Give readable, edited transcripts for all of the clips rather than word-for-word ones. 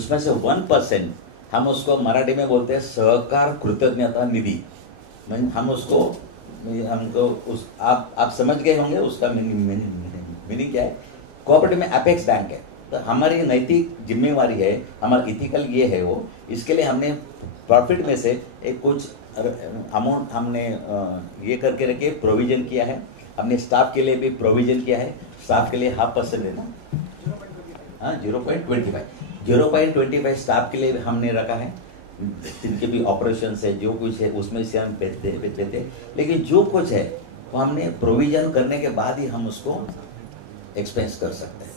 उसमें से 1% हम उसको मराठी में बोलते हैं सहकार कृतज्ञता निधि। हम उसको हमको उस आप समझ गए होंगे उसका मीनिंग क्या है। कोऑपरेटिव में अपेक्स बैंक है, तो हमारी नैतिक जिम्मेवारी है, हमारा इथिकल ये है वो, इसके लिए हमने प्रॉफिट में से एक कुछ अमाउंट हमने ये करके रखे, प्रोविजन किया है। हमने स्टाफ के लिए भी प्रोविजन किया है, स्टाफ के लिए 0.5% है ना, हाँ 0.25 स्टाफ के लिए हमने रखा है। जिनके भी ऑपरेशन है जो कुछ है उसमें से हम देते, लेकिन जो कुछ है वो हमने प्रोविजन करने के बाद ही हम उसको एक्सपेंस कर सकते हैं।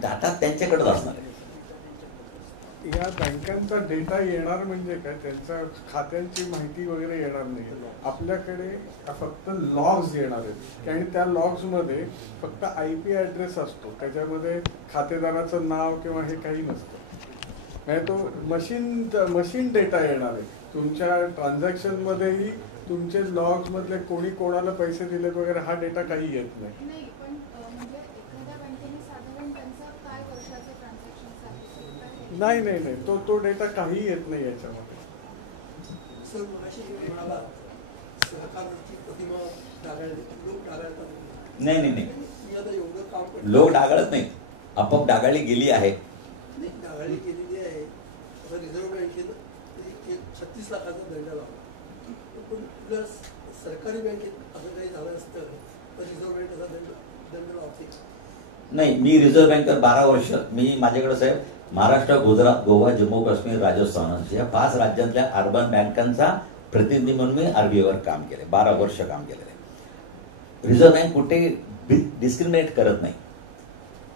डाटा त्यांच्याकडेच असणार आहे। या बँकांचा डेटा येणार म्हणजे काय, त्यांच्या खात्यांची माहिती वगैरे येणार नाही, आपल्याकडे फक्त लॉग्स येणार आहेत आणि त्या लॉग्स मध्ये फक्त IP ॲड्रेस असतो, त्याच्यामध्ये खातेदाराचं नाव किंवा हे काही नसतं। नाही तो मशीन डेटा येणार आहे, तुमच्या ट्रान्झॅक्शन मध्येही तुमचे लॉग्स मधले कोणी कोणाला पैसे दिलेत वगैरे हा डेटा काही येत नाही। नाही नाही नाही तो डेटा काही येत नाही याच्यामध्ये। नाही नाही नाही, लोक डागाळत नाही, आपोआप डागाळी गेली आहे। डागाळी गेलेली आहे। रिझर्व्ह बँकेनं 36 लाखाचा दंड लावला, पण सरकारी बँकेत असं काही झालं असतं तर रिझर्व्ह बँक असा दंड लावते नाही। मी रिझर्व्ह बँकेत 12 वर्ष, मी माझ्याकडे साहेब महाराष्ट्र, गुजरात, गोवा, जम्मू काश्मीर, राजस्थान या 5 राज्यातल्या अर्बन बँकांचा प्रतिनिधी म्हणून मी RBIवर काम केले, 12 वर्ष काम केलेलं आहे। रिझर्व्ह बँक कुठे डिस्क्रिमिनेट करत नाही,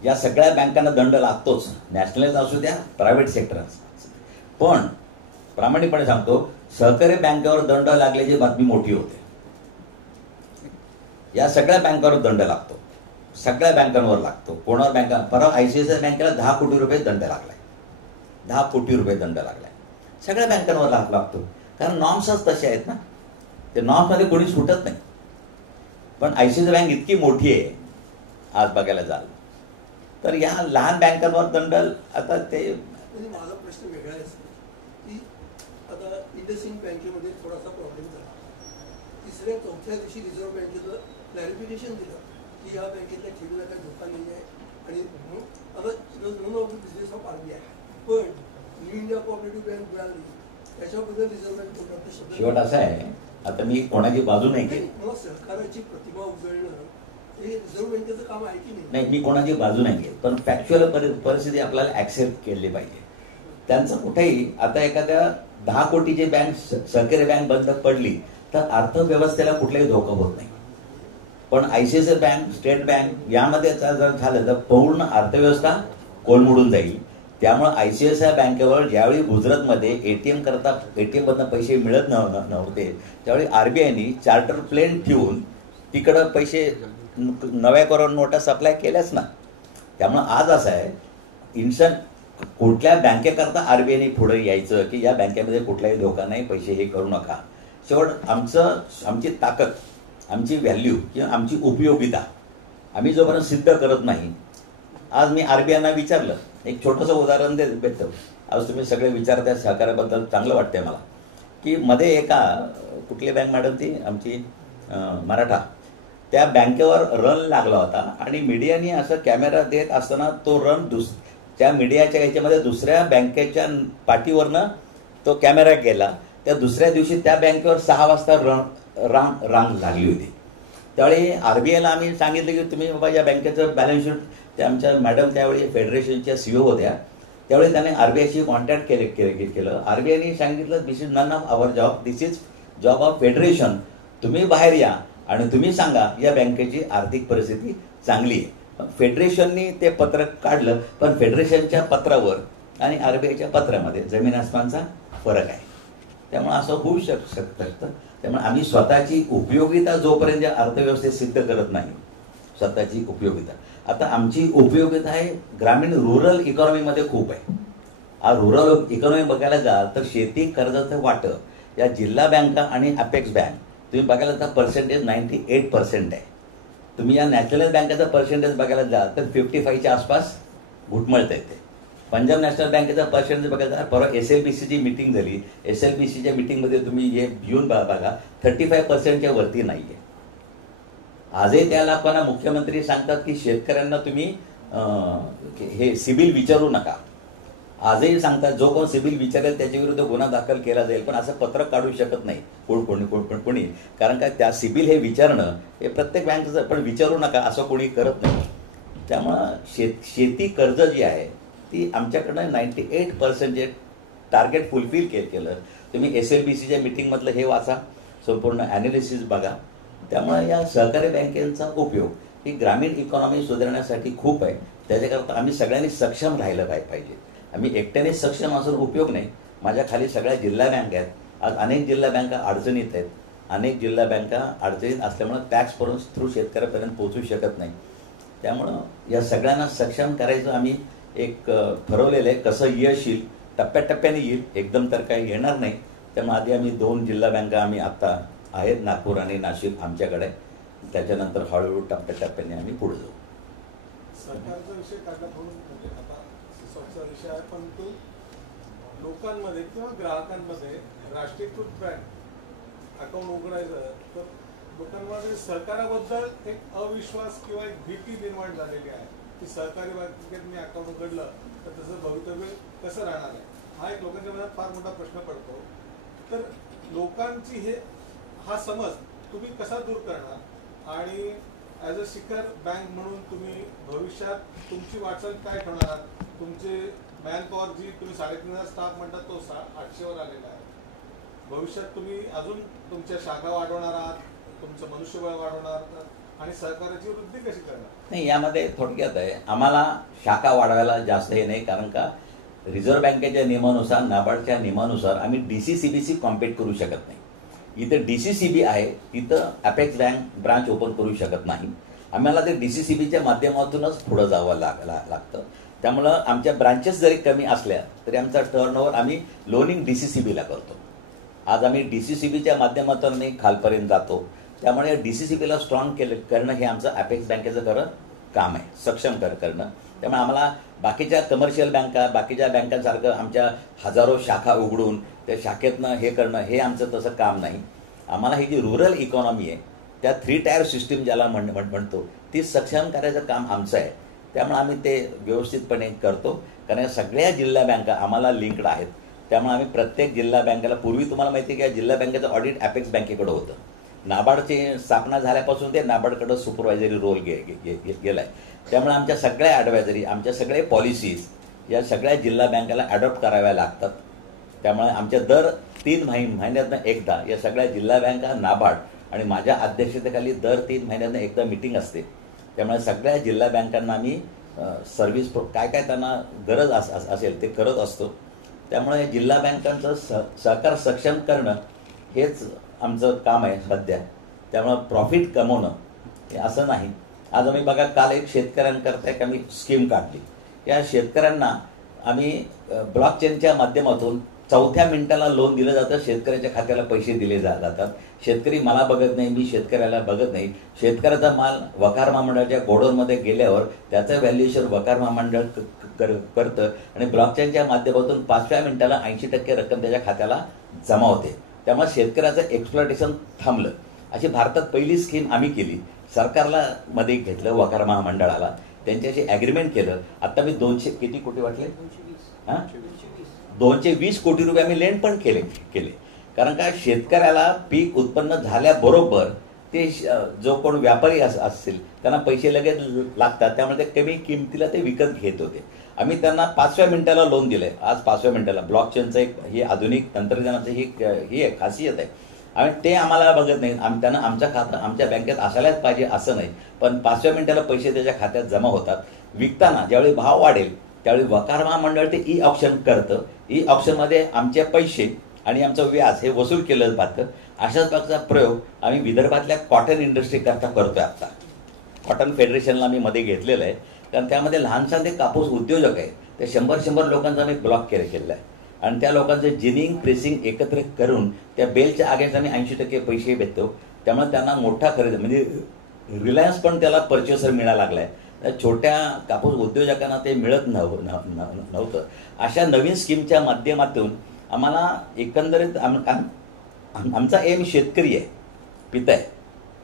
या सगळ्या बँकांना दंड लागतोच, नॅशनलाइज असू द्या, प्रायव्हेट सेक्टर। पण प्रामाणिकपणे सांगतो, सहकारी बँकेवर दंड लागल्याची बातमी मोठी होते। या सगळ्या बँकांवर दंड लागतो, सगळ्या बँकांवर लागतो। कोणावर बँका, परवा ICICI बँकेला 10 कोटी रुपये दंड लागलाय, 10 कोटी रुपये दंड लागलाय, सगळ्या बँकांवर लागतो, कारण नॉर्म्सच तसे आहेत ना, ते नॉर्म्समध्ये कोणी सुटत नाही। पण ICICI बँक इतकी मोठी आहे, आज बघायला जाल तर या लहान बँकांवर दंड आता ते। माझा प्रश्न वेगळा आहे की आता इंडसइंड बँकेमध्ये थोडासा प्रॉब्लेम झाला, 3ऱ्या 4थ्या दिवशी रिझर्व्ह बँकेनं क्लॅरिफिकेशन दिलं की या बँकेतल्या ठेवीला काही धोका नाही आहे आणि आता none of the business of RBI, पण न्यू इंडिया कोऑपरेटिव्ह बँक मिळाली त्याच्याबद्दल रिझर्व्ह बँक कोणता शब्द। शेवट असा आहे, आता मी कोणाची बाजू नाही केली, मला सरकारची प्रतिमा उजळणं हे रिझर्व्ह बँकेचं काम आहे की नाही, मी कोणाची बाजू नाही घेत, पण फॅक्च्युअल परिस्थिती आपल्याला ऍक्सेप्ट केली पाहिजे। त्यांचं कुठेही आता एखाद्या 10 कोटीची बँक, सहकारी बँक बंद पडली तर अर्थव्यवस्थेला कुठलाही धोका होत नाही, पण ICICI बँक, स्टेट बँक यामध्ये जर झालं तर पूर्ण अर्थव्यवस्था कोलमडून जाईल। त्यामुळे ICICI बँकेवर ज्यावेळी गुजरातमध्ये ATM मधनं पैसे मिळत नव्हते त्यावेळी RBIने चार्टर प्लेन ठेवून तिकडं पैसे नव्या करोड नोटा सप्लाय केल्याच ना। त्यामुळे आज असं आहे, इन्स्टंट कुठल्या बँकेकरता RBIने पुढे यायचं की या बँकेमध्ये कुठलाही धोका नाही, पैसे हे करू नका। शेवट आमची ताकद, आमची व्हॅल्यू किंवा आमची उपयोगिता आम्ही जोपर्यंत सिद्ध करत नाही। आज मी RBIना विचारलं, एक छोटंसं उदाहरण देतो, आज तुम्ही सगळे विचारताय सहकार्याबद्दल, चांगलं वाटतंय मला, की मध्ये एका कुठली बँक मॅडम ती आमची मराठा, त्या बँकेवर रन लागला होता आणि मीडियाने असं कॅमेरा देत असताना तो रन त्या मीडियाच्या ह्याच्यामध्ये दुसऱ्या बँकेच्या पाठीवरनं तो कॅमेरा गेला। त्या दुसऱ्या दिवशी त्या बँकेवर 6 वाजता रांग लागली होती। त्यावेळी RBIला आम्ही सांगितलं की तुम्ही बाबा या बँकेचं बॅलन्स शीट, त्या आमच्या मॅडम त्यावेळी फेडरेशनच्या CEO होत्या, त्यावेळी त्याने RBIशी कॉन्टॅक्ट केलं। RBIने सांगितलं this is none of our job, this is job of federation, तुम्ही बाहेर या आणि तुम्ही सांगा या बँकेची आर्थिक परिस्थिती चांगली आहे। फेडरेशननी ते पत्र काढलं, पण फेडरेशनच्या पत्रावर आणि RBIच्या पत्रामध्ये जमीन आसमानचा फरक आहे। त्यामुळे असं होऊ शकतं। त्यामुळे आम्ही स्वतःची उपयोगिता जोपर्यंत अर्थव्यवस्थेत सिद्ध करत नाही, स्वतःची उपयोगिता, आता आमची उपयोगिता आहे ग्रामीण रुरल इकॉनॉमीमध्ये खूप आहे। आज रुरल इकॉनॉमी बघायला जाल तर शेती कर्जाचं वाटप या जिल्हा बँका आणि अपेक्स बँक तुम्ही बघायला तर पर्सेंटेज 98% आहे. तुम्ही या नॅशनलाइज बँकेचा पर्सेंटेज बघायला जा तर 55च्या आसपास घुटमळत येते. पंजाब नॅशनल बँकेचा पर्सेंटेज बघायचा, परवा SLBCची मीटिंग झाली, SLBCच्या मीटिंगमध्ये तुम्ही हे घेऊन बघा 35%च्या वरती नाही आहे. आजही त्या लोकांना मुख्यमंत्री सांगतात की शेतकऱ्यांना तुम्ही हे सिबिल विचारू नका. आजही सांगतात जो कोण सिबिल विचारेल त्याच्या विरुद्ध गुन्हा दाखल केला जाईल, पण असं पत्रक काढू शकत नाही कोणी, कारण काय त्या सिबिल हे विचारणं हे प्रत्येक बँकेचं, पण विचारू नका असं कोणी करत नाही. त्यामुळं शेती कर्ज जी आहे ती आमच्याकडनं 98% जे टार्गेट फुलफिल केलं. तुम्ही SLBCच्या मीटिंगमधलं हे वाचा, संपूर्ण ॲनालिसिस बघा. त्यामुळे या सहकारी बँकेचा उपयोग ही ग्रामीण इकॉनॉमी सुधारण्यासाठी खूप आहे. त्याच्याकरता आम्ही सगळ्यांनी सक्षम राहिलं पाहिजे. आम्ही एकट्याने सक्षम असून उपयोग नाही. माझ्या खाली सगळ्या जिल्हा बँक आहेत. आज अनेक जिल्हा बँका अडचणीत आहेत. अनेक जिल्हा बँका अडचणीत असल्यामुळं टॅक्स भरून थ्रू शेतकऱ्यापर्यंत पोहोचू शकत नाही. त्यामुळं या सगळ्यांना सक्षम करायचं आम्ही एक ठरवलेलं आहे. कसं यश येईल, टप्प्याटप्प्याने येईल, एकदम तर काही येणार नाही. त्यामुळे आधी आम्ही 2 जिल्हा बँका आम्ही आत्ता आहेत, नागपूर आणि नाशिक आमच्याकडे. त्याच्यानंतर हळूहळू टप्प्याटप्प्याने आम्ही पुढे जाऊ. सरकारचा विषय काढला म्हणून म्हणजे आता सिसोचा विषय आहे, परंतु लोकांमध्ये किंवा ग्राहकांमध्ये राष्ट्रीयकृत बँक अकाउंट उघडायचं तर लोकांमध्ये सरकाराबद्दल एक अविश्वास किंवा एक भीती निर्माण झालेली आहे की सहकारी बँकेत मी अकाउंट उघडलं तर त्याचं भवितव्य कसं राहणार आहे, हा एक लोकांच्या मनात फार मोठा प्रश्न पडतो. तर लोकांची हा समज तुम्ही कसा दूर करणार आणि ॲज अ शिखर बँक म्हणून तुम्ही भविष्यात तुमची वाटचाल काय ठेवणार? तुमचे मॅनपॉवर जी तुम्ही 3,500 स्टाफ म्हणतात तो 800वर आलेला आहे. भविष्यात तुम्ही अजून तुमच्या शाखा वाढवणार आहात, तुमचं मनुष्यबळ वाढवणार आहात आणि सहकार्याची वृद्धी कशी करणार? नाही, यामध्ये थोडक्यात आहे, आम्हाला शाखा वाढवायला जास्त हे नाही, कारण का रिझर्व्ह बँकेच्या नियमानुसार, नाबार्डच्या नियमानुसार आम्ही DCCBC कॉम्पीट करू शकत नाही. इथं DCCB आहे, तिथं अपेक्स बँक ब्रांच ओपन करू शकत नाही. आम्हाला ते DCCBच्या माध्यमातूनच पुढं जावं लागतं. त्यामुळं आमच्या ब्रांचेस जरी कमी असल्या तरी आमचा टर्नओव्हर आम्ही लोनिंग DCCBला करतो. आज आम्ही DCCBच्या माध्यमातून आम्ही खालपर्यंत जातो. त्यामुळे DCCBला स्ट्रॉंग करणं हे आमचं अपेक्स बँकेचं खरं काम आहे, सक्षम करणं. त्यामुळे आम्हाला बाकीच्या कमर्शियल बँका, बाकीच्या बँकांसारखं आमच्या हजारो शाखा उघडून त्या शाखेतनं हे करणं हे आमचं तसं काम नाही. आम्हाला ही जी रुरल इकॉनॉमी आहे त्या 3 टायर सिस्टीम ज्याला म्हणतो ती सक्षम करायचं काम आमचं आहे. त्यामुळे आम्ही ते व्यवस्थितपणे करतो, कारण सगळ्या जिल्हा बँका आम्हाला लिंक्ड आहेत. त्यामुळे आम्ही प्रत्येक जिल्हा बँकेला, पूर्वी तुम्हाला माहिती आहे की जिल्हा बँकेचं ऑडिट अपेक्स बँकेकडे होतं. नाबार्डची स्थापना झाल्यापासून ते नाबार्डकडे सुपरवायझरी रोल गेलाय. त्यामुळे आमच्या सगळ्या ॲडवायझरी, आमच्या सगळे पॉलिसीज या सगळ्या जिल्हा बँकेला अडॉप्ट कराव्या लागतात. त्यामुळे आमच्या दर 3 महिन्यातनं एकदा या सगळ्या जिल्हा बँका, नाबार्ड आणि माझ्या अध्यक्षतेखाली दर 3 महिन्यातनं एकदा मीटिंग असते. त्यामुळे सगळ्या जिल्हा बँकांना आम्ही सर्व्हिस काय त्यांना गरज असेल ते करत असतो. त्यामुळे जिल्हा बँकांचं सहकार सक्षम करणं हेच आमचं काम आहे सध्या. त्यामुळं प्रॉफिट कमवणं हे असं नाही. आज आम्ही बघा, काल एक शेतकऱ्यांकरता एक आम्ही स्कीम काढली. या शेतकऱ्यांना आम्ही ब्लॉकचेनच्या माध्यमातून 4थ्या मिनिटाला लोन दिलं जातं, शेतकऱ्याच्या खात्याला पैसे दिले जातात. शेतकरी मला बघत नाही, मी शेतकऱ्याला बघत नाही. शेतकऱ्याचा माल वकार महामंडळाच्या गोडाऊनमध्ये गेल्यावर त्याचं व्हॅल्युएशन वकार महामंडळ करतं आणि ब्लॉकचेनच्या माध्यमातून 5व्या मिनिटाला 80% रक्कम त्याच्या खात्याला जमा होते. त्यामुळे शेतकऱ्याचं एक्सप्लॉटेशन थांबलं. अशी भारतात पहिली स्कीम आम्ही केली. सरकारला मध्ये घेतलं, वकार महामंडळाला त्यांच्याशी ॲग्रीमेंट केलं. आता मी 200 किती कोटी वाटले, 220 कोटी रुपये आम्ही लेंड पण केले. कारण का शेतकऱ्याला पीक उत्पन्न झाल्याबरोबर ते जो कोण व्यापारी असतील त्यांना पैसे लगेच लागतात. त्यामुळे ते कमी किमतीला ते विकत घेत होते. आम्ही त्यांना 5व्या मिनिटाला लोन दिलंय. आज 5व्या मिनिटाला ब्लॉकचेनचं एक ही आधुनिक तंत्रज्ञानाचं ही एक खासियत आहे. आणि ते आम्हाला बघत नाही. त्यांना आमच्या खातं आमच्या बँकेत असायलाच पाहिजे असं नाही, पण 5व्या मिनिटाला पैसे त्याच्या खात्यात जमा होतात. विकताना ज्यावेळी भाव वाढेल त्यावेळी वकार महामंडळ ते ई ऑप्शन करतं. ई ऑप्शनमध्ये आमचे पैसे आणि आमचं व्याज हे वसूल केलं जातं. अशाच प्रकारचा प्रयोग आम्ही विदर्भातल्या कॉटन इंडस्ट्री करता करतोय. आता कॉटन फेडरेशनला आम्ही मध्ये घेतलेलं आहे, कारण त्यामध्ये लहानसा ते कापूस उद्योजक आहे. ते 100 लोकांचा आम्ही ब्लॉक केलेला आहे. आणि त्या लोकांचं जिनिंग प्रेसिंग एकत्र करून त्या बेलच्या अगेन्स्ट आम्ही 80% पैसे भेटतो. त्यामुळे त्यांना मोठा खरेदी म्हणजे रिलायन्स पण त्याला परचेसर मिळायला लागलाय. छोट्या कापूस उद्योजकांना ते मिळत नव्हतं. अशा नवीन स्कीमच्या माध्यमातून आम्हाला एकंदरीत आमचा एम शेतकरी आहे, पिता आहे,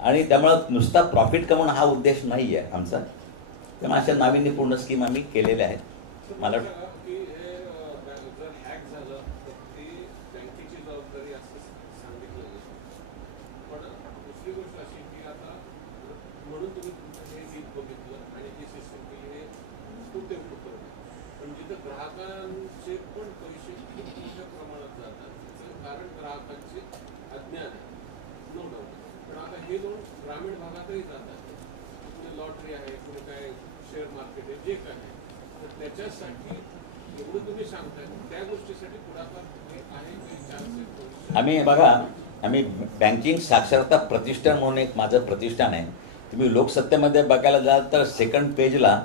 आणि त्यामुळं नुसता प्रॉफिट कमवणं हा उद्देश नाही आहे आमचा. त्यामुळे अशा नाविन्यपूर्ण स्कीम आम्ही केलेल्या आहेत. मला ग्राहकांचे पण पैसे खूप मोठ्या प्रमाणात जातात. त्याचं कारण ग्राहकांचे अज्ञान आहे, नो डाऊट. पण आता हे दोन ग्रामीण भागातही जातात. कुठे लॉटरी आहे, कुठे काय शेअर मार्केट आहे, जे काय आहे. तर त्याच्यासाठी एवढं तुम्ही सांगताय, त्या गोष्टीसाठी पुढाकार आहे काही चान्स? आम्ही बघा, आम्ही बँकिंग साक्षरता प्रतिष्ठान म्हणून एक माझं प्रतिष्ठान आहे. तुम्ही लोकसत्तेमध्ये बघायला जाल तर सेकंड पेजला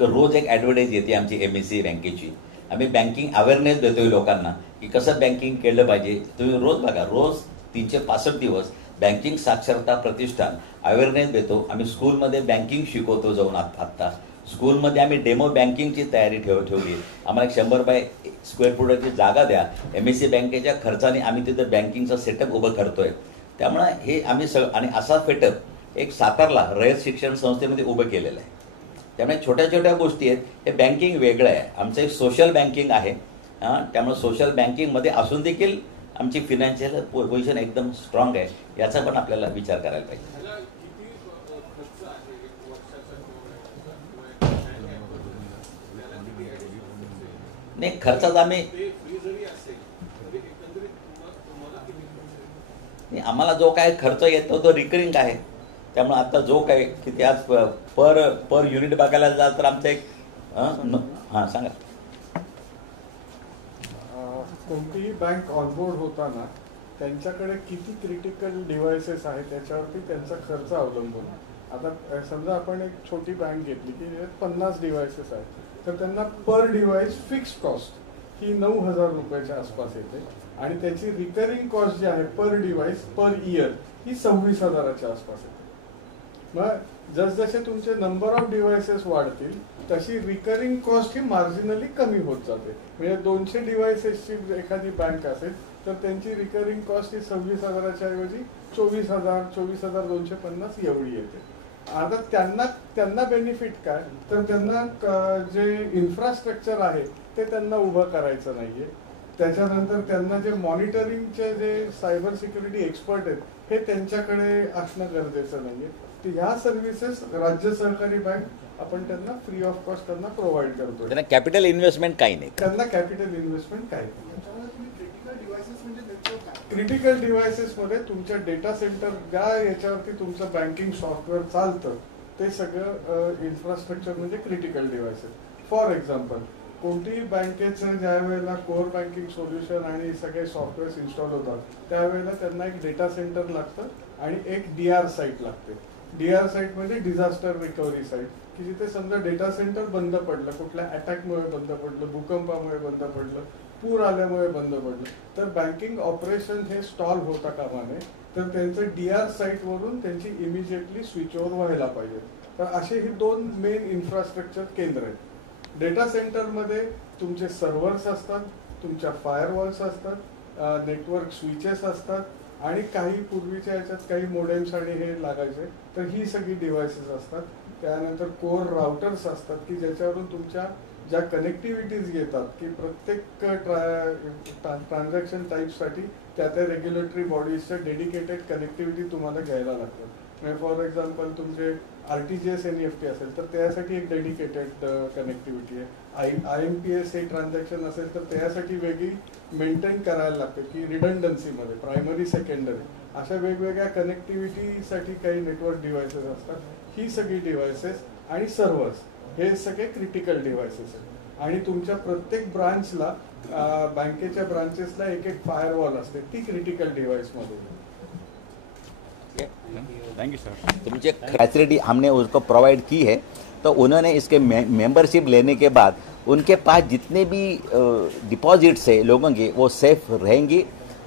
रोज एक ॲडव्हर्टाईज येते आमची MSCI बँकेची. आम्ही बँकिंग अवेअरनेस देतोय लोकांना की कसं बँकिंग केलं पाहिजे. तुम्ही रोज बघा, रोज 365 दिवस बँकिंग साक्षरता प्रतिष्ठान अवेअरनेस देतो. आम्ही स्कूलमध्ये बँकिंग शिकवतो जाऊन. आत्ता स्कूलमध्ये आम्ही डेमो बँकिंगची तयारी ठेवली. आम्हाला 100 बाय स्क्वेअर फुटाची जागा द्या. MSCI बँकेच्या खर्चाने आम्ही तिथं बँकिंगचा सेटअप उभं करतोय. त्यामुळे हे आम्ही आणि असा सेटअप एक सातारला रयत शिक्षण संस्थेमध्ये उभं केलेलं आहे. त्यामुळे छोट्या छोट्या गोष्टी आहेत. हे बँकिंग वेगळं आहे. आमचं एक सोशल बँकिंग आहे. त्यामुळे सोशल बँकिंगमध्ये असून देखील आमची फिनान्शियल पोझिशन एकदम स्ट्रॉंग आहे. याचा पण आपल्याला विचार करायला पाहिजे. नाही, खर्चाचा आम्ही आम्हाला जो काय खर्च येतो तो रिकरिंग आहे. त्यामुळे आता जो काय किती आज पर युनिट बघायला जाल तर आमचं एक हां सांगा. कोणतीही बँक ऑनबोर्ड होताना त्यांच्याकडे किती क्रिटिकल डिव्हायसेस आहेत त्याच्यावरती त्यांचा खर्च अवलंबून आहे. आता समजा आपण एक छोटी बँक घेतली की 50 डिव्हायसेस आहेत, तर त्यांना पर डिव्हाइस फिक्स कॉस्ट ही 9,000 रुपयाच्या आसपास येते आणि त्याची रिकरिंग कॉस्ट जी आहे पर डिव्हाइस पर इयर ही 26,000च्या आसपास येते. मग जसजसे तुमचे नंबर ऑफ डिव्हायसेस वाढतील तशी रिकरिंग कॉस्ट ही मार्जिनली कमी होत जाते. म्हणजे 200 डिव्हायसेसची एखादी बँक असेल तर त्यांची रिकरिंग कॉस्ट ही 26,000च्या ऐवजी 24,000 24,250 एवढी येते. आता त्यांना बेनिफिट काय, तर त्यांना जे इन्फ्रास्ट्रक्चर आहे ते त्यांना उभं करायचं नाहीये. त्याच्यानंतर त्यांना जे मॉनिटरिंगचे जे सायबर सिक्युरिटी एक्सपर्ट आहेत हे त्यांच्याकडे असणं गरजेचं नाहीये. ह्या सर्व्हिसेस राज्य सहकारी बँक आपण त्यांना फ्री ऑफ कॉस्ट त्यांना प्रोव्हाइड करतो. त्यांना कॅपिटल इन्व्हेस्टमेंट काही नाही. त्यांना कॅपिटल इन्व्हेस्टमेंट काही नाही. क्रिटिकल डिव्हायसेस मध्ये तुमच्या डेटा सेंटर ज्या याच्यावरती तुमचं बँकिंग सॉफ्टवेअर चालतं ते सगळं इन्फ्रास्ट्रक्चर म्हणजे क्रिटिकल डिव्हायसेस. फॉर एक्झाम्पल, कोणतीही बँकेचं ज्या वेळेला कोर बँकिंग सोल्युशन आणि सगळे सॉफ्टवेअर्स इन्स्टॉल होतात त्यावेळेला त्यांना एक डेटा सेंटर लागतं आणि एक DR साईट लागते. DR साईट म्हणजे डिझास्टर रिकव्हरी साईट, की जिथे समजा डेटा सेंटर बंद पडलं, कुठल्या अटॅकमुळे बंद पडलं, भूकंपामुळे बंद पडलं, पूर आल्यामुळे बंद पडलं, तर बँकिंग ऑपरेशन हे स्टॉल होता कामा नये. तर त्यांचं DR साईटवरून त्यांची इमिजिएटली स्विच ओव्हर व्हायला पाहिजे. तर असे ही 2 मेन इन्फ्रास्ट्रक्चर केंद्र आहेत. डेटा सेंटरमध्ये तुमचे सर्व्हर्स असतात, तुमच्या फायरवॉल्स असतात, नेटवर्क स्विचेस असतात आणि काही पूर्वीच्या याच्यात काही मोडेम्स आणि हे लागायचे, तर ही सगळी डिव्हायसेस असतात. त्यानंतर कोर राउटर्स असतात की ज्याच्यावरून तुमच्या ज्या कनेक्टिव्हिटीज येतात की प्रत्येक ट्रान्झॅक्शन टाईपसाठी त्या रेग्युलेटरी बॉडीजच्या डेडिकेटेड कनेक्टिव्हिटी तुम्हाला घ्यायला लागतात. म्हणजे फॉर एक्झाम्पल तुमचे RTGS NEFT असेल तर त्यासाठी एक डेडिकेटेड कनेक्टिव्हिटी आहे. IMPS हे ट्रान्झॅक्शन असेल तर त्यासाठी वेगळी मेंटेन करायला लागते की रिडंडन्सीमध्ये प्रायमरी सेकंडरी अशा वेगवेगळ्या कनेक्टिव्हिटीसाठी काही नेटवर्क डिव्हायसेस असतात. ही सगळी डिव्हायसेस आणि सर्व्हर्स हे सगळे क्रिटिकल डिव्हायसेस आहेत. आणि तुमच्या प्रत्येक ब्रांचला बँकेच्या ब्रांचेसला एक फायरवॉल असते, ती क्रिटिकल डिव्हाइस मध्ये. Thank you sir. तुमचे फैसिलिटी हमने उसको प्रोवाइड की है, तो उन्होंने इसके मेंबरशिप लेने के बाद उनके पास जितने भी डिपॉजिट्स है लोगों के, वो सेफ रहेंगी।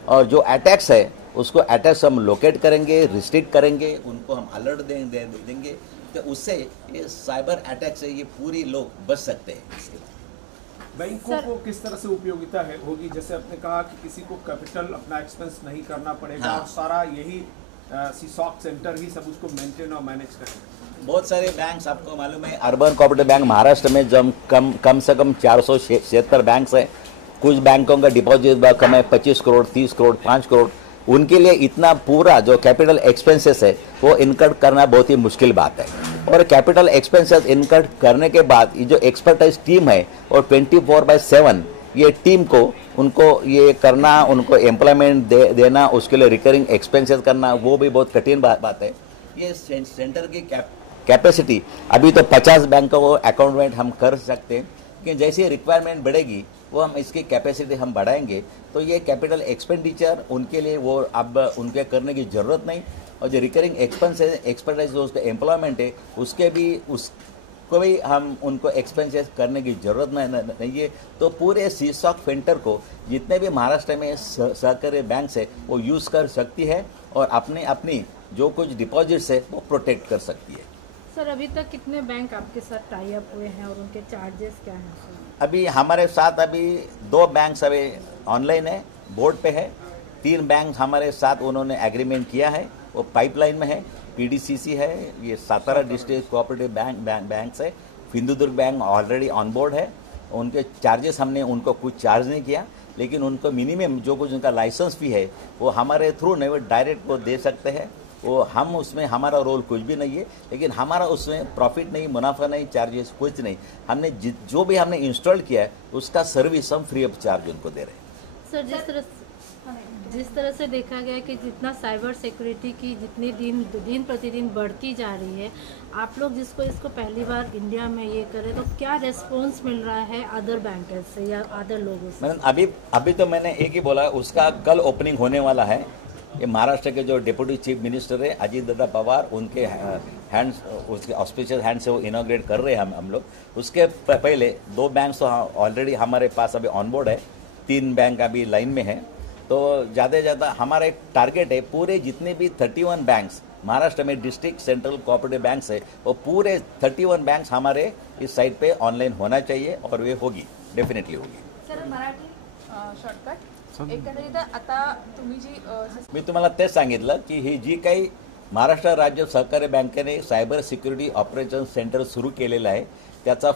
और जो अटैक्स है उसको अटैक्स हम लोकेट करेंगे, रिस्ट्रिक्ट करेंगे, उनको हम अलर्ट देंगे, तो उससे ये साइबर अटैक से ये पूरी लोग बच सकते हैं। बैंकों को किस तरह से उपयोगिता है होगी, जैसे आपने कहा कि किसी को कैपिटल अपना एक्सपेंस नहीं करना पड़ेगा, हाँ। और सारा यही सीसॉक सेंटर ही सब उसको मेंटेन और मैनेज करेगा। बहुत सारे बैंक्स आपको मालूम है, अर्बन कोऑपरेटिव बैंक महाराष्ट्र में जब कम से कम 476 बैंक्स हैं। कुछ बैंकों का डिपॉजिट बहुत कम है, 25 करोड़, 30 करोड़, 5 करोड़। उनके लिए इतना पूरा जो कैपिटल एक्सपेंसेस है वो इनकट करना बहुत ही मुश्किल बात है। और कैपिटल एक्सपेंसेस इनकट करने के बाद ये जो एक्सपर्टाइज टीम है और 24/7 ये टीम को उनको ये करना, उनको एम्प्लॉयमेंट देना, उसके लिए रिकरिंग एक्सपेंसेस करना, वो भी बहुत कठिन बात है। ये सेंटर की कैपेसिटी अभी तो 50 बैंकों को अकाउंटमेंट हम कर सकते हैं, कि जैसे रिक्वायरमेंट बढ़ेगी वो हम इसकी कैपेसिटी हम बढ़ाएंगे, तो ये कैपिटल एक्सपेंडिचर उनके लिए वो अब उनके करने की ज़रूरत नहीं। और जो रिकरिंग एक्सपेंसेस एक्सपर्टाइज जो उसका एम्प्लॉयमेंट है उसके भी उसको भी हम उनको एक्सपेंसेस करने की ज़रूरत नहीं है। तो पूरे सीसॉक सेंटर को जितने भी महाराष्ट्र में सहकारी बैंक्स है वो यूज़ कर सकती है और अपनी जो कुछ डिपॉजिट्स है वो प्रोटेक्ट कर सकती है। सर अभी तक कितने बैंक आपके साथ टाई अप हुए हैं और उनके चार्जेस क्या हैं सर? अभी हमारे साथ अभी 2 बैंक्स अभी ऑनलाइन है, बोर्ड पे है। 3 बैंक हमारे साथ उन्होंने एग्रीमेंट किया है, वो पाइपलाइन में है। PDCC है, ये सातारा डिस्ट्रिक्ट कोऑपरेटिव बैंक्स है। Sindhudurg bank already on board है। उनके चार्जेस हमने उनको कुछ चार्ज नहीं किया, लेकिन उनको मिनिमम जो कुछ उनका लाइसेंस फी है वो हमारे थ्रू नहीं, वो डायरेक्ट वो दे सकते हैं। वो हम उसमें हमारा रोल कुछ भी नहीं है, लेकिन हमारा उसमें प्रॉफिट नहीं, मुनाफा नहीं, चार्जेस कुछ नहीं। हमने जो भी हमने इंस्टॉल किया है उसका सर्विस हम फ्री ऑफ चार्ज उनको दे रहे हैं। सर जिस तरह से देखा गया कि जितना साइबर सिक्योरिटी की जितनी दिन प्रतिदिन बढ़ती जा रही है, आप लोग जिसको इसको पहली बार इंडिया में ये करें, तो क्या रेस्पॉन्स मिल रहा है अदर बैंकर्स से या अदर लोगों से? मैंने अभी तो मैंने एक ही बोला, उसका कल ओपनिंग होने वाला है। ये महाराष्ट्र के जो डिप्टी चीफ मिनिस्टर है अजीत दादा पवार, उनके हैंड्स, उसके ऑस्पिशियस हैंड से वो इनॉग्रेट कर रहे हैं हम लोग। उसके पहले 2 बैंक तो ऑलरेडी हमारे पास अभी ऑन बोर्ड है, 3 बैंक अभी लाइन में है। तो ज़्यादा से ज़्यादा हमारा एक टारगेट है, पूरे जितने भी 31 बैंक्स महाराष्ट्र में डिस्ट्रिक्ट सेंट्रल कोऑपरेटिव बैंक्स है, वो पूरे 31 बैंक्स हमारे इस साइट पे ऑनलाइन होना चाहिए, और वे होगी, डेफिनेटली होगी। सर मराठी शॉर्टकट एकंदरीत आता तुम्ही जी मी तुम्हाला तेच सांगितलं की ही जी काही महाराष्ट्र राज्य सहकारी बँकेने सायबर सिक्युरिटी ऑपरेशन सेंटर सुरू केलेलं आहे, त्याचा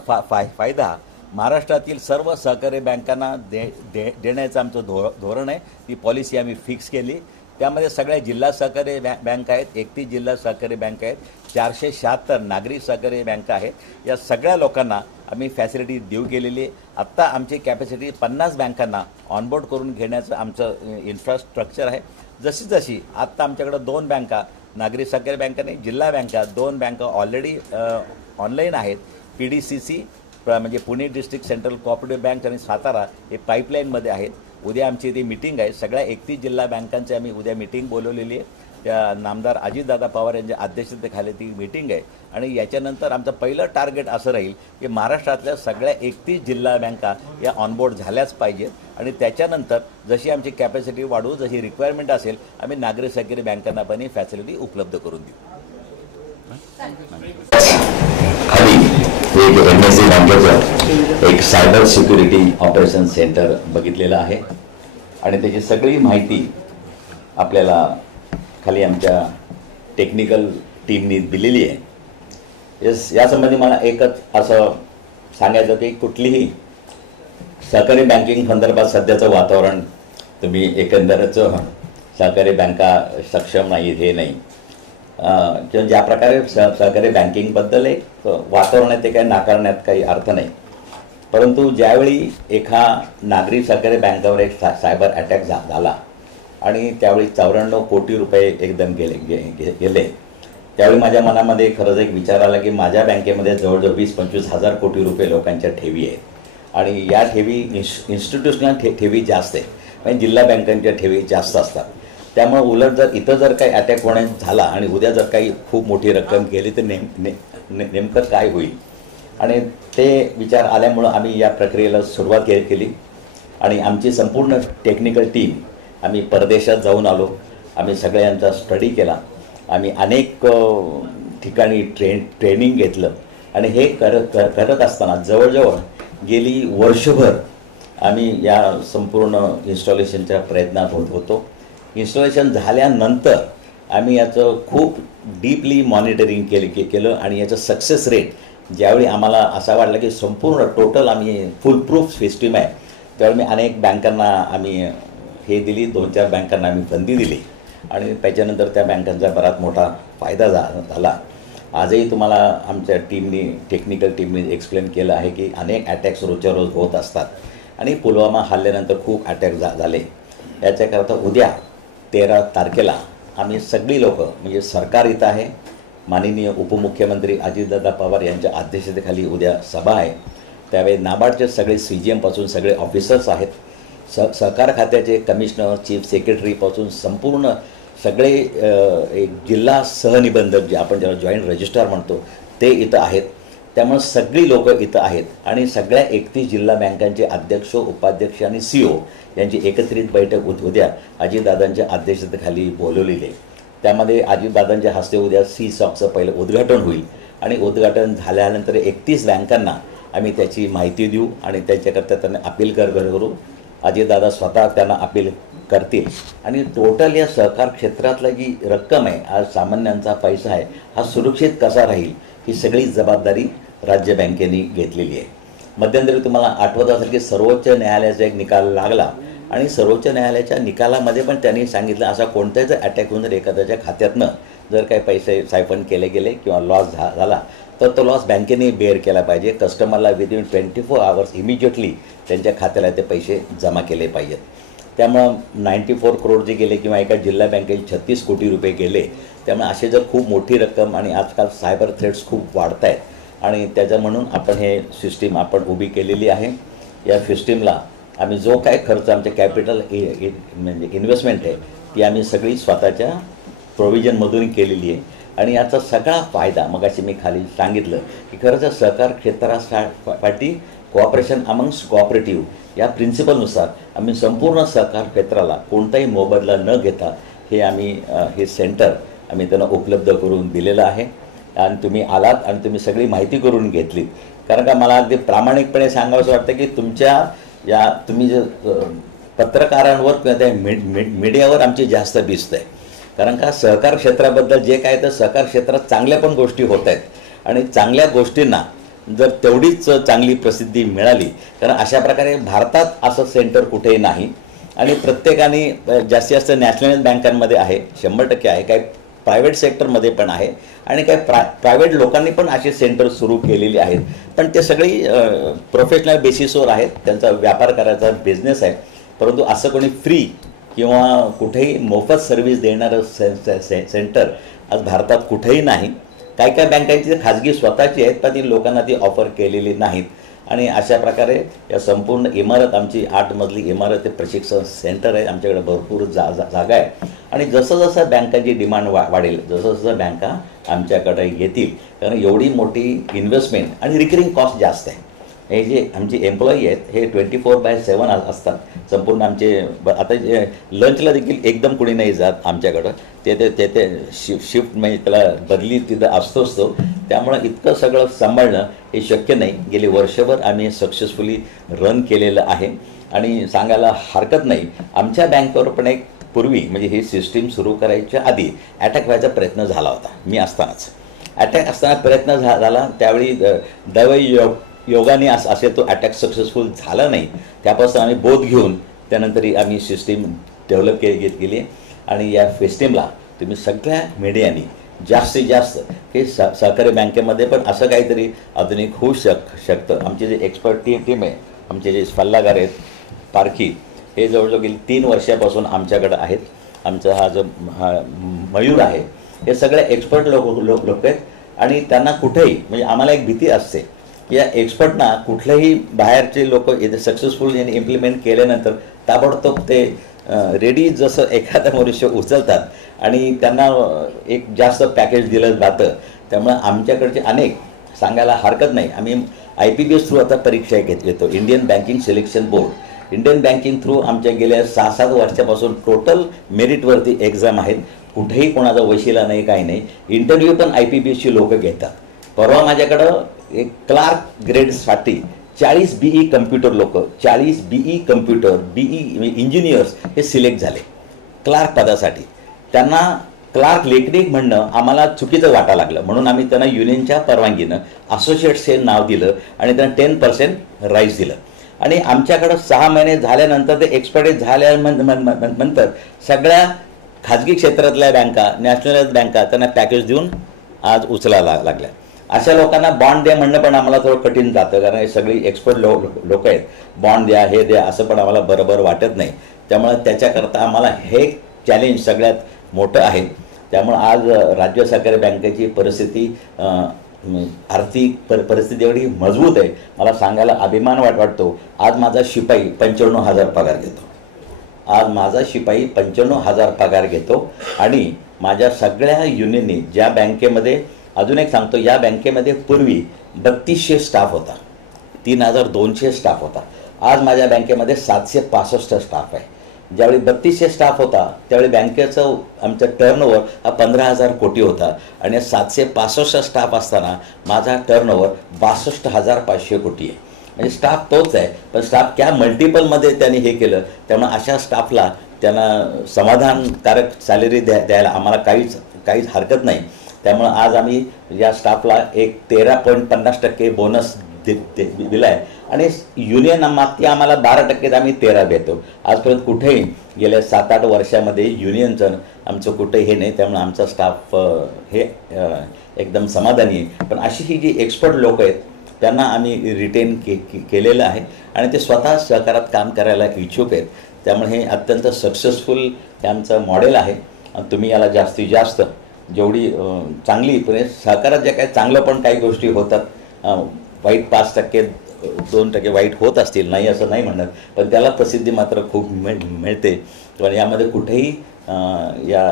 फायदा महाराष्ट्रातील सर्व सहकारी बँकांना देण्याचं आमचं धोरण आहे। ती पॉलिसी आम्ही फिक्स केली। त्यामध्ये सगळ्या जिल्हा सहकारी बँक आहेत, 31 जिल्हा सहकारी बँक आहेत, 476 नागरी सहकारी बँका आहेत। या सगळ्या लोकांना आम्ही फॅसिलिटी देऊ केलेली आहे। आत्ता आमची कॅपॅसिटी 50 बँकांना ऑनबोर्ड करून घेण्याचं आमचं इन्फ्रास्ट्रक्चर आहे। जशी आत्ता आमच्याकडे 2 बँका, नागरी सहकारी बँका नाही, जिल्हा बँका 2 बँका ऑलरेडी ऑनलाईन आहेत। PDCC म्हणजे Pune district central cooperative bank आणि सातारा हे पाईपलाईनमध्ये आहेत। उद्या आमची ती मीटिंग आहे, सगळ्या 31 जिल्हा बँकांची आम्ही उद्या मीटिंग बोलवलेली आहे। त्या नामदार अजितदादा पवार यांच्या अध्यक्षतेखाली ती मीटिंग आहे। आणि याच्यानंतर आमचं पहिलं टार्गेट असं राहील की महाराष्ट्रातल्या सगळ्या 31 जिल्हा बँका या ऑनबोर्ड झाल्याच पाहिजेत। आणि त्याच्यानंतर जशी आमची कॅपॅसिटी वाढवू, जशी रिक्वायरमेंट असेल, आम्ही नागरी सहकारी बँकांना पण ही फॅसिलिटी उपलब्ध करून देऊ। खाली एक MSC बँकेचं एक सायबर सिक्युरिटी ऑपरेशन सेंटर बघितलेलं आहे आणि त्याची सगळी माहिती आपल्याला खाली आमच्या टेक्निकल टीमनी दिलेली आहे। यासंबंधी मला एकच असं सांगायचं की कुठलीही सहकारी बँकिंग संदर्भात सध्याचं वातावरण तुम्ही एकंदरच सहकारी बँका सक्षम नाही, हे नाही, किंवा ज्या प्रकारे सहकारी बँकिंगबद्दल एक वातावरण आहे ते काही नाकारण्यात काही अर्थ नाही। परंतु ज्यावेळी एका नागरी सहकारी बँकावर एक सायबर अटॅक झाला आणि त्यावेळी 94 कोटी रुपये एकदम गेले, त्यावेळी माझ्या मनामध्ये खरंच एक विचार आला की माझ्या बँकेमध्ये जवळजवळ 20-25 हजार कोटी रुपये लोकांच्या ठेवी आहेत आणि या ठेवी इन्स्टिट्यूशनल ठेवी जास्त आहे, म्हणजे जिल्हा बँकांच्या ठेवी जास्त असतात। त्यामुळे उलट जर इथं जर काही अटॅक होण्यात झाला आणि उद्या जर काही खूप मोठी रक्कम गेली तर नेमकं काय होईल, आणि ते विचार आल्यामुळं आम्ही या प्रक्रियेला सुरुवात केली. आणि आमची संपूर्ण टेक्निकल टीम आम्ही परदेशात जाऊन आलो, आम्ही सगळ्यांचा स्टडी केला, आम्ही अनेक ठिकाणी ट्रेनिंग घेतलं. आणि हे करत असताना जवळजवळ गेली वर्षभर आम्ही या संपूर्ण इन्स्टॉलेशनच्या प्रयत्नात होतो. इन्स्टॉलेशन झाल्यानंतर आम्ही याचं खूप डीपली मॉनिटरिंग केलं आणि याचं सक्सेस रेट ज्यावेळी आम्हाला असा वाटला की संपूर्ण टोटल आम्ही फुल प्रूफ सिस्टीम आहे, त्यावेळी अनेक बँकांना आम्ही हे दिली, 2-4 बँकांना आम्ही बंदी दिली आणि त्याच्यानंतर त्या बँकांचा बराच मोठा फायदा झाला. आजही तुम्हाला आमच्या टेक्निकल टीमने एक्सप्लेन केलं आहे की अनेक अटॅक्स रोजच्या रोज होत असतात आणि पुलवामा हल्ल्यानंतर खूप अटॅक झाले. याच्याकरता उद्या 13 तारखेला आम्ही सगळी लोक म्हणजे सरकार इथं आहे, माननीय उपमुख्यमंत्री अजितदादा पवार यांच्या अध्यक्षतेखाली उद्या सभा आहे. त्यावेळी नाबार्डचे सगळे CGM-पासून सगळे ऑफिसर्स आहेत, सहकार खात्याचे कमिशनर, चीफ सेक्रेटरीपासून संपूर्ण सगळे एक जिल्हा सहनिबंधक जे आपण ज्याला जॉईंट रजिस्ट्रार म्हणतो ते इथं आहेत. त्यामुळे सगळी लोक इथं आहेत आणि सगळ्या 31 जिल्हा बँकांचे अध्यक्ष, उपाध्यक्ष आणि CEO यांची एकत्रित बैठक उद्या अजितदादांच्या अध्यक्षतेखाली बोलवलेली आहे. त्यामध्ये अजितदादांच्या हस्ते उद्या CSOCचं पहिलं उद्घाटन होईल आणि उद्घाटन झाल्यानंतर 31 बँकांना आम्ही त्याची माहिती देऊ आणि त्याच्याकरता त्यांना अपील करू. अजितदादा स्वतः त्यांना अपील करतील आणि टोटल या सहकार क्षेत्रातला जी रक्कम आहे, आज सामान्यांचा पैसा आहे, हा सुरक्षित कसा राहील ही सगळी जबाबदारी राज्य बँकेने घेतलेली आहे. मध्यंतरी तुम्हाला आठवत असेल की सर्वोच्च न्यायालयाचा एक निकाल लागला आणि सर्वोच्च न्यायालयाच्या निकालामध्ये पण त्यांनी सांगितलं असा कोणत्याच अटॅक होऊन जर एखाद्याच्या खात्यातनं जर काही पैसे सायफन केले गेले किंवा लॉस झाला तर तो लॉस बँकेने बेअर केला पाहिजे. कस्टमरला विदिन 24 आवर्स इमिजिएटली त्यांच्या खात्याला ते पैसे जमा केले पाहिजेत. त्यामुळं 94 करोड जे गेले किंवा एका जिल्हा बँकेचे 36 कोटी रुपये गेले. त्यामुळे असे जर खूप मोठी रक्कम आणि आजकाल सायबर थ्रेट्स खूप वाढत आहेत आणि त्याच्या म्हणून आपण हे सिस्टीम आपण उभी केलेली आहे. या सिस्टीमला आम्ही जो काय खर्च आमच्या कॅपिटल म्हणजे इन्व्हेस्टमेंट आहे ती आम्ही सगळी स्वतःच्या प्रोव्हिजनमधून केलेली आहे आणि याचा सगळा फायदा मगाशी मी खाली सांगितलं की खरंच सहकार क्षेत्रासाठी कोऑपरेशन अमंग्स कोऑपरेटिव्ह या प्रिन्सिपलनुसार आम्ही संपूर्ण सहकार क्षेत्राला कोणताही मोबदला न घेता हे सेंटर आम्ही त्यांना उपलब्ध करून दिलेलं आहे. आणि तुम्ही आलात आणि तुम्ही सगळी माहिती करून घेतलीत. कारण का मला अगदी प्रामाणिकपणे सांगावंसं वाटतं की तुम्ही जे पत्रकारांवर किंवा त्या मीडियावर आमची जास्त भिस्त आहे. कारण का सहकार क्षेत्राबद्दल जे काय तर सहकार क्षेत्रात चांगल्या पण गोष्टी होत आहेत आणि चांगल्या गोष्टींना जर तेवढीच चांगली प्रसिद्धी मिळाली, कारण अशा प्रकारे भारतात असं सेंटर कुठेही नाही आणि प्रत्येकाने जास्तीत जास्त नॅशनलाइज बँकांमध्ये आहे, 100% आहे, काही प्रायव्हेट सेक्टरमध्ये पण आहे आणि काही प्रायव्हेट लोकांनी पण असे सेंटर सुरू केलेली आहेत. पण ते सगळी प्रोफेशनल बेसिसवर आहेत, त्यांचा व्यापार करायचा बिझनेस आहे. परंतु असं कोणी फ्री किंवा कुठेही मोफत सर्व्हिस देणारं सेंटर आज भारतात कुठेही नाही. काही काही बँकांची खाजगी स्वतःची आहेत पण ती लोकांना ती ऑफर केलेली नाहीत. आणि अशा प्रकारे या संपूर्ण इमारत आमची 8 मजली इमारत हे प्रशिक्षण सेंटर आहे. आमच्याकडे भरपूर जागा आहे आणि जसं जसं बँकांची डिमांड वाढेल जसं जसं बँका आमच्याकडे येतील, कारण एवढी मोठी इन्व्हेस्टमेंट आणि रिकरिंग कॉस्ट जास्त आहे. हे जे आमचे एम्प्लॉई आहेत हे 24/7 असतात. संपूर्ण आमचे आता लंचला देखील एकदम कुणी नाही जात आमच्याकडं, ते शिफ्ट म्हणजे त्याला बदली तिथं असतोच तो. त्यामुळं इतकं सगळं सांभाळणं हे शक्य नाही. गेली वर्षभर आम्ही सक्सेसफुली रन केलेलं आहे आणि सांगायला हरकत नाही आमच्या बँकेवर पण एक पूर्वी म्हणजे ही सिस्टीम सुरू करायच्या आधी अटॅक व्हायचा प्रयत्न झाला होता. मी असतानाच अटॅक असताना प्रयत्न झाला, त्यावेळी योगाने असे तो अटॅक सक्सेसफुल झाला नाही. त्यापासून आम्ही बोध घेऊन त्यानंतर आम्ही सिस्टीम डेव्हलप केली आणि या सिस्टीमला तुम्ही सगळ्या मीडियानी जास्तीत जास्त हे सहकारी बँकेमध्ये पण असं काहीतरी आधुनिक होऊ शकतं. आमची जे एक्सपर्ट टीम आहे, आमचे जे सल्लागार आहेत पारखी, हे जवळजवळ गेली 3 वर्षापासून आमच्याकडे आहेत. आमचा हा जो मयूर आहे हे सगळे एक्सपर्ट लोक आहेत आणि त्यांना कुठेही म्हणजे आम्हाला एक भीती असते की या एक्सपर्टना कुठलेही बाहेरचे लोक इथे सक्सेसफुल यांनी इम्प्लिमेंट केल्यानंतर ताबडतोब ते रेडी जसं एखादा मनुष्य उचलतात आणि त्यांना एक जास्त पॅकेज दिलं जातं. त्यामुळं आमच्याकडचे अनेक सांगायला हरकत नाही. आम्ही IPBS थ्रू आता परीक्षा घेतो, Indian banking selection board. Indian banking through आमच्या गेल्या 6-7 वर्षापासून टोटल मेरिटवरती एक्झाम आहेत. कुठेही कोणाचा वशिला नाही, काही नाही. इंटरव्ह्यू पण IPBSची लोक घेतात. परवा माझ्याकडं एक क्लार्क ग्रेडसाठी 40 BE कम्प्युटर लोक, 40 BE कम्प्युटर, BE इंजिनियर्स हे सिलेक्ट झाले क्लार्क पदासाठी. त्यांना क्लार्क लेखनिक म्हणणं आम्हाला चुकीचं वाटा लागलं, म्हणून आम्ही त्यांना युनियनच्या परवानगीनं असोसिएट्स हे नाव दिलं आणि त्यांना 10% राईज दिलं. आणि आमच्याकडं 6 महिने झाल्यानंतर ते एक्सपर्टाईज झाल्यानंतर सगळ्या खाजगी क्षेत्रातल्या बँका, नॅशनलाइज बँका त्यांना पॅकेज देऊन आज उचलायला लागल्या. अशा लोकांना बॉन्ड द्या म्हणणं पण आम्हाला थोडं कठीण जातं, कारण हे सगळी एक्सपर्ट लोक आहेत. बॉन्ड द्या, हे द्या असं पण आम्हाला बरोबर वाटत नाही. त्यामुळं त्याच्याकरता आम्हाला हे चॅलेंज सगळ्यात मोठं आहे. त्यामुळं आज राज्य सहकारी बँकेची परिस्थिती, आर्थिक परिस्थिती एवढी मजबूत आहे, मला सांगायला अभिमान वाटतो. आज माझा शिपाई 95,000 पगार घेतो. आज माझा शिपाई 95,000 पगार घेतो. आणि माझ्या सगळ्या युनियननी ज्या बँकेमध्ये, अजून एक सांगतो, या बँकेमध्ये पूर्वी 3200 स्टाफ होता, 3200 स्टाफ होता. आज माझ्या बँकेमध्ये 765 स्टाफ आहे. ज्यावेळी 3200 स्टाफ होता त्यावेळी बँकेचं आमचं टर्नओव्हर हा 15,000 कोटी होता. आणि 765 स्टाफ असताना माझा टर्नओव्हर 62,500 कोटी आहे. म्हणजे स्टाफ तोच आहे, पण स्टाफ क्या मल्टिपलमध्ये त्यांनी हे केलं. त्यामुळे अशा स्टाफला त्यांना समाधानकारक सॅलरी द्यायला आम्हाला काहीच हरकत नाही. त्यामुळं आज आम्ही या स्टाफला एक 13.50% बोनस दिला आहे. आणि युनियन मागती आम्हाला 12% आम्ही 13 देतो. आजपर्यंत कुठेही गेल्या 7-8 वर्षामध्ये युनियनचं आमचं कुठे हे नाही. त्यामुळे आमचा स्टाफ हे एकदम समाधानी आहे. पण अशी ही जी एक्सपर्ट लोक आहेत त्यांना आम्ही रिटेन केलेलं आहे आणि ते स्वतः सहकारात काम करायला इच्छुक आहेत. त्यामुळे हे अत्यंत सक्सेसफुल हे आमचं मॉडेल आहे. तुम्ही याला जास्तीत जास्त जेवढी चांगली, पण सहकारात जे काही चांगलं पण काही गोष्टी होतात, वाईट 5%, 2% वाईट होत असतील, नाही असं नाही म्हणत, पण त्याला प्रसिद्धी मात्र खूप मिळते. पण यामध्ये कुठेही या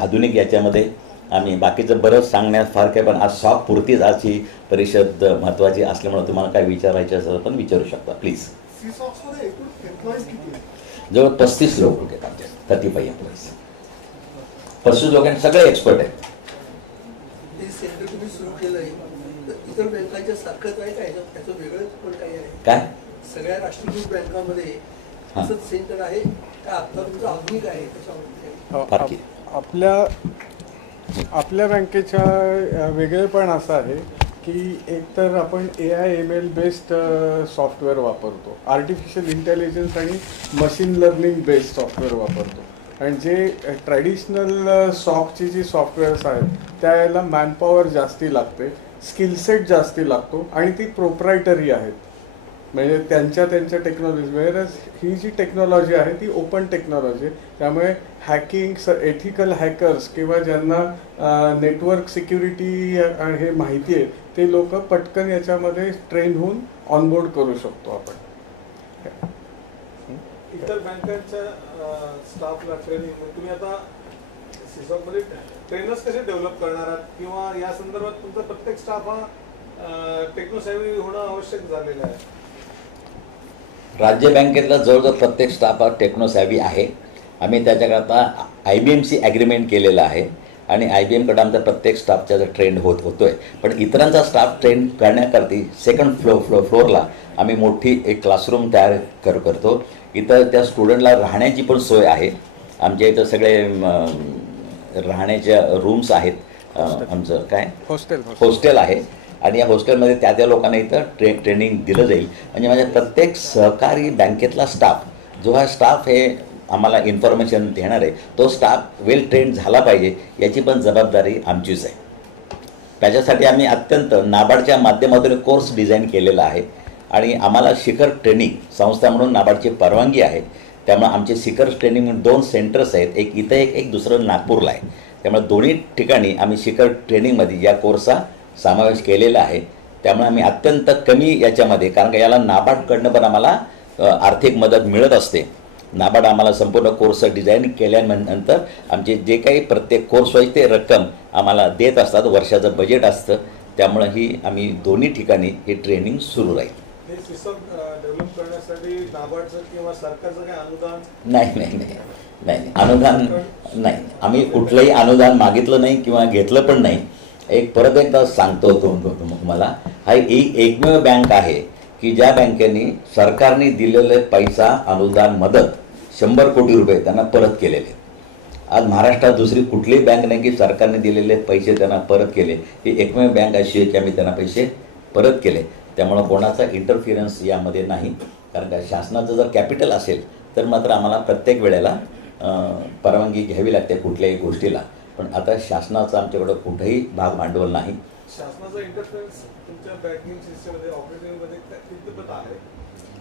आधुनिक याच्यामध्ये आम्ही बाकीचं बरंच सांगण्यात फार काय, पण आज सॉफ्ट पुरतीच आज ही परिषद महत्त्वाची असल्यामुळे तुम्हाला काय विचारायचं असेल पण विचारू शकता प्लीज. जवळ 35 लोक आहेत आमच्या, 35 एम्प्लॉईज. 35 लोकांनी सगळे एक्सपर्ट आहेत. सेंटर तुम्ही सुरू केलंय इतर बँकांच्या सारखंच आहे का, त्याचं वेगळंच पण काही आहे काय? सगळ्या राष्ट्रीयकृत बँकांमध्ये असंच सेंटर आहे का आता तुमचं आधुनिक आहे त्याच्यामध्ये? आपल्या बँकेच्या वेगळेपण असं आहे की एकतर आपण AI/ML बेस्ड सॉफ्टवेअर वापरतो, आर्टिफिशियल इंटेलिजन्स आणि मशीन लर्निंग बेस्ड सॉफ्टवेअर वापरतो. आणि जे ट्रॅडिशनल सॉफ्टची जी सॉफ्टवेअर्स आहेत त्याला मॅनपॉवर जास्ती लागते, स्किलसेट जास्ती लागतो आणि ती प्रोप्रायटरी आहेत, म्हणजे त्यांच्या टेक्नॉलॉजी. वेअरच ही जी टेक्नॉलॉजी आहे ती ओपन टेक्नॉलॉजी आहे. त्यामुळे हॅकिंग, एथिकल हॅकर्स किंवा ज्यांना नेटवर्क सिक्युरिटी हे माहिती आहे ते लोक पटकन याच्यामध्ये ट्रेन होऊन ऑनबोर्ड करू शकतो आपण. इतर बँकांच्या स्टाफला ट्रेनिंग तुम्ही आता सिसॉकमध्ये ट्रेनर्स कसे डेव्हलप करणार आहात, किंवा या संदर्भात तुमचा प्रत्येक स्टाफ हा टेक्नोसॅव्ही होणं आवश्यक झालेलं आहे? राज्य बँकेतला जवळजवळ प्रत्येक स्टाफ हा टेक्नोसॅव्ही आहे. आम्ही त्याच्याकरता IBMशी ॲग्रीमेंट केलेलं आहे आणि IBMकडे आमचा प्रत्येक स्टाफचा जर ट्रेंड होतोय. पण इतरांचा स्टाफ ट्रेन करण्याकरती सेकंड फ्लोअरला आम्ही मोठी एक क्लासरूम तयार करतो. इथं त्या स्टुडंटला राहण्याची पण सोय आहे. आमच्या इथं सगळे राहण्याच्या रूम्स आहेत. आमचं काय हॉस्टेल आहे आणि या हॉस्टेलमध्ये त्या लोकांना इथं ट्रेनिंग दिलं जाईल. म्हणजे माझ्या प्रत्येक सहकारी बँकेतला स्टाफ जो हा स्टाफ हे आम्हाला इन्फॉर्मेशन देणार आहे तो स्टाफ वेल ट्रेंड झाला पाहिजे, याची पण जबाबदारी आमचीच आहे. त्याच्यासाठी आम्ही अत्यंत नाबार्डच्या माध्यमातून कोर्स डिझाईन केलेला आहे आणि आम्हाला शिखर ट्रेनिंग संस्था म्हणून नाबार्डची परवानगी आहे. त्यामुळे आमचे शिखर ट्रेनिंग म्हणून 2 सेंटर्स आहेत, एक इथं एक दुसरं नागपूरला आहे. त्यामुळे दोन्ही ठिकाणी आम्ही शिखर ट्रेनिंगमध्ये या कोर्सचा समावेश केलेला आहे. त्यामुळे आम्ही अत्यंत कमी याच्यामध्ये, कारण का याला नाबार्डकडनं पण आम्हाला आर्थिक मदत मिळत असते, नाबार्ड आम्हाला संपूर्ण कोर्स डिझाईन केल्यानंतर आमचे जे काही प्रत्येक कोर्स वाईज ते रक्कम आम्हाला देत असतात, वर्षाचं बजेट असतं. त्यामुळं ही आम्ही दोन्ही ठिकाणी हे ट्रेनिंग सुरू राहील. हे सिस्टम डेव्हलप करण्यासाठी नाबार्डचं किंवा सरकारचं काही अनुदान? नाही, अनुदान नाही. आम्ही कुठलंही अनुदान मागितलं नाही किंवा घेतलं पण नाही. परत एकदा सांगतो तुम्हाला, हा एकमेव बँक आहे की ज्या बँकेने सरकारने दिलेले पैसा, अनुदान, मदत 100 कोटी रुपये त्यांना परत केलेले. आज महाराष्ट्रात दुसरी कुठलीही बँक नाही की सरकारने दिलेले पैसे त्यांना परत केले. ही एकमेव बँक अशी आहे की आम्ही त्यांना पैसे परत केले. त्यामुळं कोणाचा इंटरफिरन्स यामध्ये नाही. कारण का शासनाचं जर कॅपिटल असेल तर मात्र आम्हाला प्रत्येक वेळेला परवानगी घ्यावी लागते कुठल्याही गोष्टीला. पण आता शासनाचं आमच्याकडं कुठेही भाग भांडवल नाही. शासनाचा इंटरफेरन्स तुमच्या बँकिंग सिस्टममध्ये, ऑपरेटिंगमध्ये कितपत आहे,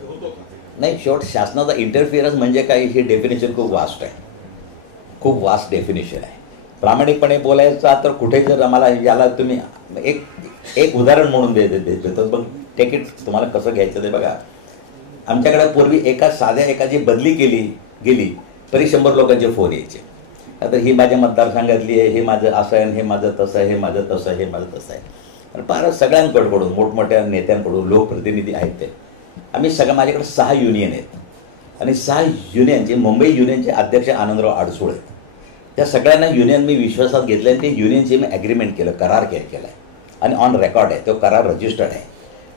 होतो का? नाही, शेवट शासनाचा इंटरफिरन्स म्हणजे काय, हे डेफिनेशन खूप वास्ट आहे, खूप वास्ट डेफिनेशन आहे. प्रामाणिकपणे बोलायचं तर कुठे जर आम्हाला याला तुम्ही एक उदाहरण म्हणून देतो. पण टेकिट तुम्हाला कसं घ्यायचं ते बघा. आमच्याकडे पूर्वी एकाची बदली गेली तरी 100 लोकांचे फोन यायचे. आता ही माझ्या मतदारसंघातली आहे, हे माझं असं आहे, हे माझं तसं आहे, हे माझं तसं आहे, हे माझं तसं आहे. आणि फार सगळ्यांकडून, मोठमोठ्या नेत्यांकडून, लोकप्रतिनिधी आहेत ते. आम्ही माझ्याकडे 6 युनियन आहेत आणि 6 युनियनचे, मुंबई युनियनचे अध्यक्ष आनंदराव अडसूळ आहेत. त्या सगळ्यांना युनियन मी विश्वासात घेतलं आणि ते युनियनचे मी ॲग्रीमेंट केलं, करार केला आहे आणि ऑन रेकॉर्ड आहे. तो करार रजिस्टर्ड आहे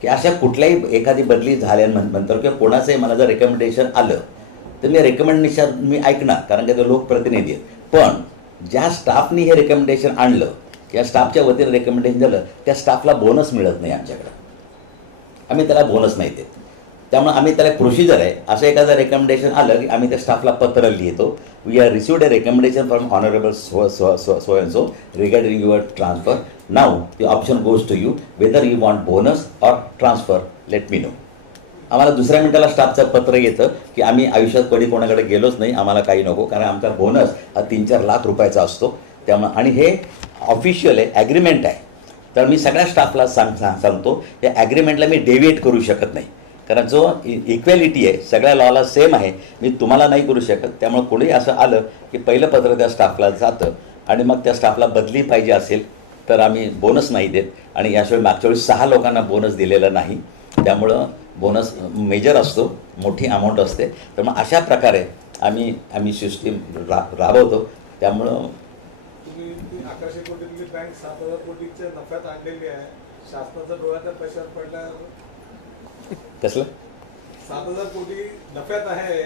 की अशा कुठल्याही एखादी बदली झाल्यानंतर किंवा कोणाचंही मला जर रेकमेंडेशन आलं तर मी रेकमेंडेशन मी ऐकणार, कारण की ते लोकप्रतिनिधी आहेत. पण ज्या स्टाफनी हे रेकमेंडेशन आणलं किंवा स्टाफच्या वतीने रेकमेंडेशन झालं त्या स्टाफला बोनस मिळत नाही आमच्याकडं. आम्ही त्याला बोनस नाही देत. त्यामुळे आम्ही त्याला प्रोसिजर आहे. असं एखादं रेकमेंडेशन आलं की आम्ही त्या स्टाफला पत्र लिहितो, we are received a recommendation from honourable so and so regarding your transfer. Now the option goes to you whether you want bonus or transfer, let me know. आम्हाला दुसऱ्या मिनिटाला स्टाफचं पत्र येतं की आम्ही आयुष्यात कधी कोणाकडे गेलोच नाही, आम्हाला काही नको, कारण आमचा बोनस हा 3-4 लाख रुपयाचा असतो. त्यामुळे आणि हे ऑफिशियल आहे, ॲग्रीमेंट आहे. तर मी सगळ्या स्टाफला सांगतो या ॲग्रीमेंटला मी डेव्हिएट करू शकत नाही, कारण जो इक्वॅलिटी आहे सगळ्या लॉला सेम आहे. मी तुम्हाला नाही करू शकत. त्यामुळे कोणी असं आलं की पहिलं पत्र त्या स्टाफला जातं आणि मग त्या स्टाफला बदली पाहिजे असेल तर आम्ही बोनस नाही देत. आणि याशिवाय मागच्या वेळी 6 लोकांना बोनस दिलेला नाही. त्यामुळं बोनस मेजर असतो, मोठी अमाऊंट असते. तर मग अशा प्रकारे आम्ही सिस्टीम राबवतो. त्यामुळं तुम्ही 1100 कोटीतली बँक 7,000 कोटीच्या नफ्यात आणलेली आहे. शासनाचा डोळ्याच्या पैशावर पडल्यावर कसलं 7,000 कोटी नफ्यात आहे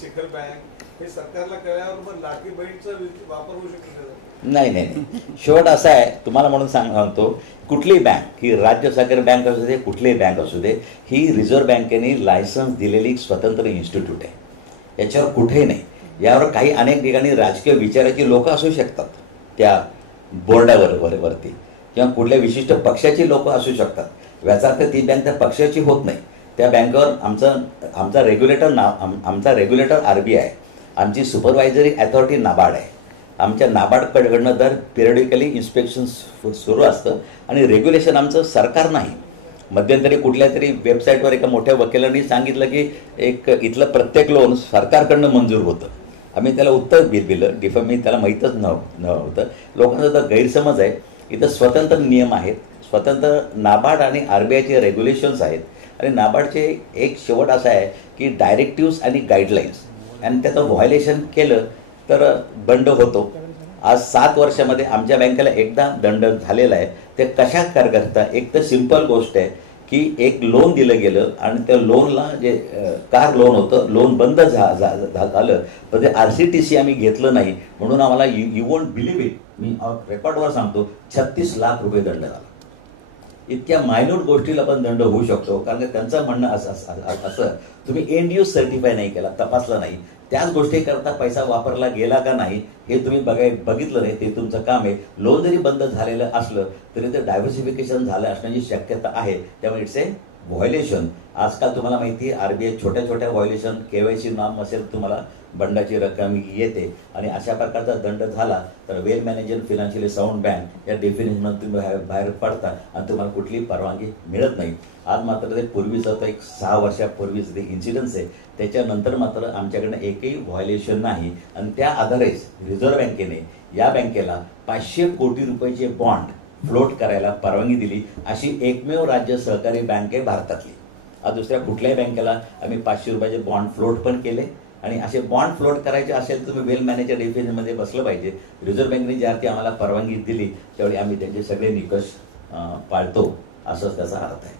शिखर बँक, हे सरकारला कळल्यावर मग लाडकी बहीणचा वापर होऊ शकतो? नाही. शेवट असा आहे, तुम्हाला म्हणून सांगतो, कुठलीही बँक, ही राज्य सरकारी बँक असू दे, कुठलीही बँक असू दे, ही रिझर्व्ह बँकेने लायसन्स दिलेली स्वतंत्र इन्स्टिट्यूट आहे. याच्यावर कुठेही नाही. यावर काही अनेक ठिकाणी राजकीय विचाराची लोक असू शकतात त्या बोर्डावरती किंवा कुठल्या विशिष्ट पक्षाची लोक असू शकतात. याचा अर्थ ती बँक त्या पक्षाची होत नाही. त्या बँकेवर आमचा रेग्युलेटर RBI आहे, आमची सुपरवायझरी अथॉरिटी नाबार्ड आहे. आमच्या नाबार्डकडनं दर पिरियडिकली इन्स्पेक्शन सुरू असतं आणि रेग्युलेशन आमचं सरकार नाही. मध्यंतरी कुठल्या तरी वेबसाईटवर एका मोठ्या वकिलांनी सांगितलं की इथलं प्रत्येक लोन सरकारकडनं मंजूर होतं. आम्ही त्याला उत्तर दिलं, मी त्याला माहीतच नव्हतं. लोकांचा तर गैरसमज आहे. इथं स्वतंत्र नियम आहेत, स्वतंत्र नाबार्ड आणि RBIचे रेग्युलेशन्स आहेत. आणि नाबार्डचे एक शेवट असा आहे की डायरेक्टिव्स आणि गाईडलाईन्स, आणि त्याचं व्हायलेशन केलं तर दंड होतो. आज 7 वर्षामध्ये आमच्या बँकेला एकदा दंड झालेला आहे. ते कशा करता, एक तर सिंपल गोष्ट आहे की एक लोन दिलं गेलं आणि त्या लोनला जे कार लोन होतं, लोन बंद झालं, पण ते RCTC आम्ही घेतलं नाही म्हणून आम्हाला यू वोंट बिलीव्ह इट, मी रेकॉर्डवर सांगतो, 36 लाख रुपये दंड झाला. इतक्या मायन्यूट गोष्टीला पण दंड होऊ शकतो. कारण त्यांचं म्हणणं असं तुम्ही एंड यूज सर्टिफाय नाही केला, तपासला नाही, त्याच गोष्टीकरता पैसा वापरला गेला का नाही हे तुम्ही बघितलं नाही, ते तुमचं काम आहे. लोन जरी बंद झालेलं असलं तरी ते डायव्हर्सिफिकेशन झालं असण्याची शक्यता आहे. त्यामुळे इट्स ए व्हायलेशन. आजकाल तुम्हाला माहिती आहे RBI छोट्या व्हायलेशन, KYC नाम असेल तुम्हाला बंडाची रक्कम येते आणि अशा प्रकारचा दंड झाला तर वेल मॅनेजर फिनान्शियली साऊंड बँक या डेफिनेशन तुम्ही बाहेर पडता आणि तुम्हाला कुठलीही परवानगी मिळत नाही. आज मात्र ते पूर्वीचं तर एक 6 वर्षापूर्वीच ते इन्सिडन्स आहे, त्याच्यानंतर मात्र आमच्याकडनं एकही व्हायोलेशन नाही आणि त्या आधारेच रिझर्व्ह बँकेने या बँकेला 500 कोटी रुपयाचे बॉन्ड फ्लोट करायला परवानगी दिली. अशी एकमेव राज्य सहकारी बँक आहे भारतातली. आज दुसऱ्या कुठल्याही बँकेला आम्ही 500 रुपयाचे बॉन्ड फ्लोट पण केले आणि असे बॉन्ड फ्लोट करायचे असेल तर तुम्ही वेल मॅनेजर डेफिनेशनमध्ये बसलं पाहिजे. रिझर्व्ह बँकेने ज्यावेळी आम्हाला परवानगी दिली त्यावेळी आम्ही त्यांचे सगळे निकष पाळतो असंच त्याचा अर्थ आहे.